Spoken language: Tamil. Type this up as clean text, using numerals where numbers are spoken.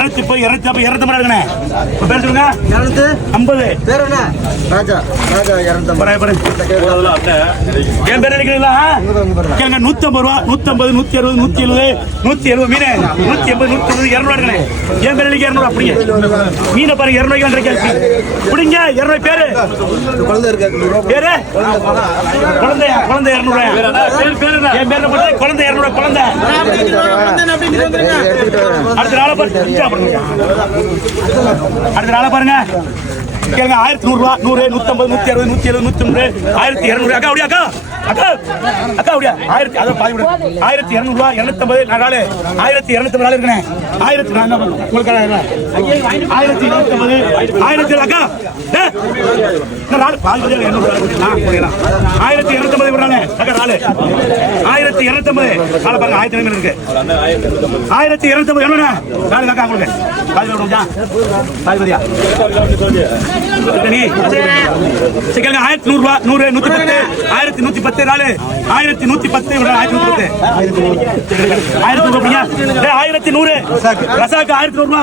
இப்போ 250 இருக்குண்ணே. பேர் சொல்லுங்க. 250. பேர் என்ன? ராஜா. ராஜா 250. என் பேர் இருக்கிறீங்களா? கேளுங்க. 150 ரூபா, 150, 160, 170, 170 மீன் 180, 120, 200 இருக்குண்ணே. என் பேர் 200 அப்படியே மீனை பாருங்க. 200 பிடிங்க. 200 பேரு குழந்தை இருக்கு. பேரு குழந்தையா? குழந்தை 200. என் பேர் குழந்தை 200. குழந்தை அடுத்த நாள பாருங்க. அடுத்த நாள பாருங்க. கேளுங்க. 1100 ரூபா, 100, 150, 160, 170, 190, 1200. அக்கா அப்படியா? அக்கா அக்கா அக்கா அப்படியா? 1000 அதான் 1200 ரூபா, 250 நாளு 1250 நாள் இருக்குண்ணே. 1000 நான் உங்களுக்கு 1250 1000 அக்கா நாலு 1250 விடுறானே அக்கா. நாலு 1250 நாளை பாருங்க. 1200 இருக்கு. 1250 என்னண்ணே? நாலு அக்கா உங்களுக்கு கால் விடுறோம். கால் வரியா? 1100 ரூபா, 100, 110, 1110 நாலு 1110 1110 1100 ரசாக்கு 1100 ரூபா.